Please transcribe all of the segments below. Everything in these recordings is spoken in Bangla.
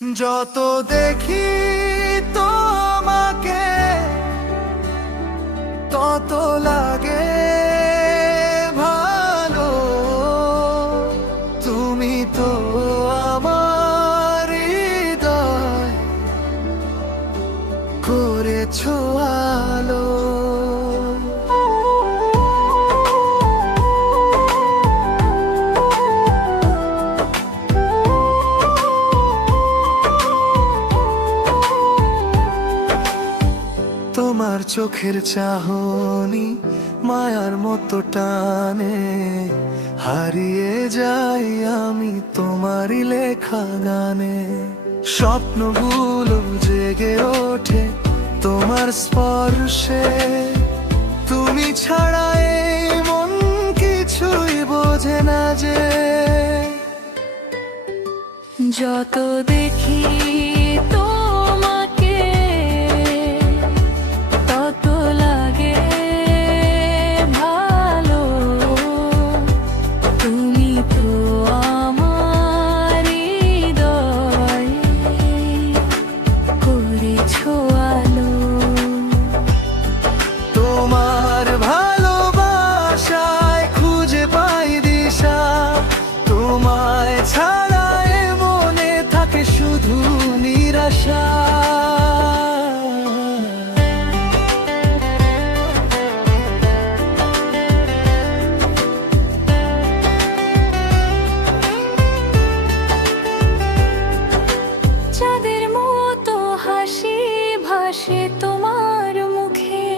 যত দেখি তোমাকে তত লাগে ভালো। তুমি তো আমার হৃদয় করেছো আলো। তোমার চোখের চাহনি মায়ার মতো টানে, হারিয়ে যাই আমি তোমারই লেখা গানে। স্বপ্নগুলো জেগে ওঠে তোমার স্পর্শে, তুমি ছাড়া এই মন কিছুই বোঝে না যে। যত দেখি তোমাকে তত লাগে ভালো। তুমি তো আমার হৃদয় করেছো আলো। তোমার ভালোবাসায় খুঁজে পাই দিশা, তোমায় ছাড়া এ মনে থাকে শুধু নিরাশা। চাঁদের মতো হাসি ভাসে তোমার মুখে,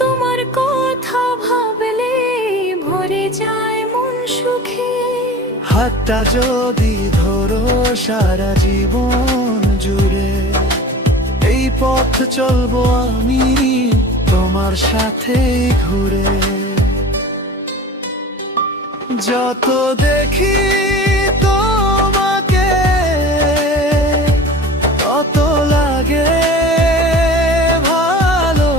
তোমার কথা ভাবলে ভরে যায় মন সুখে। হাতটা যদি ধরো সারা জীবন জুড়ে, এই পথ চলবো আমি তোমার সাথে ঘুরে। যত দেখি তোমাকে তত লাগে ভালো।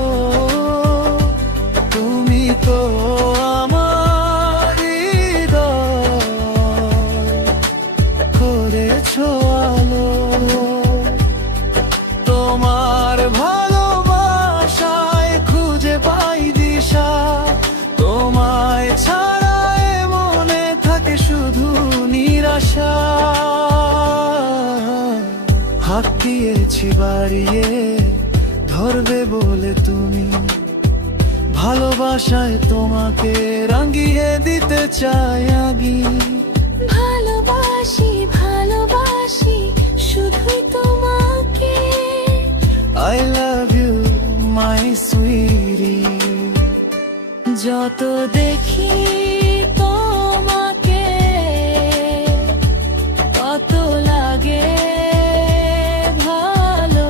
তুমি তো আমার হৃদয় করেছো আলো। তোমার ভালোবাসায় খুঁজে পাই দিশা, তোমায় ছাড়া এ মনে থাকে শুধু নিরাশা। হাত দিয়েছি বাড়িয়ে ধরবে বলে তুমি, ভালোবাসায় তোমাকে রাঙিয়ে দিতে চাই আগি। ভালোবাসি ভালোবাসি শুধুই তোমাকে। I love you my sweetie। যত দেখি তোমাকে তত লাগে ভালো।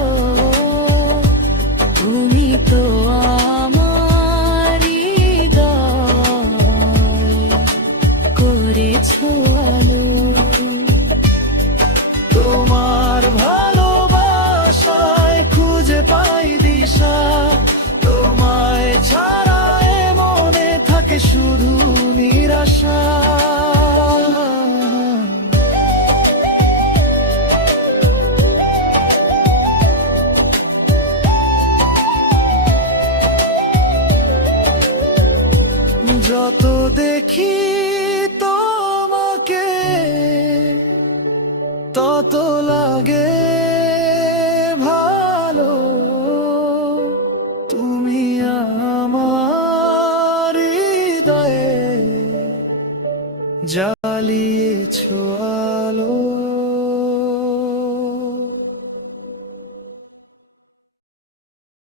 তুমি তো আমার হৃদয় করেছো আলো। তোমার ভালোবাসায় খুঁজে পাই দিশা, তোমায় ছাড়া এ মনে থাকে শুধু নিরাশা। যত দেখি তোমাকে তত লাগে ভালো। তুমি আমার হৃদয়ে জ্বালিয়েছো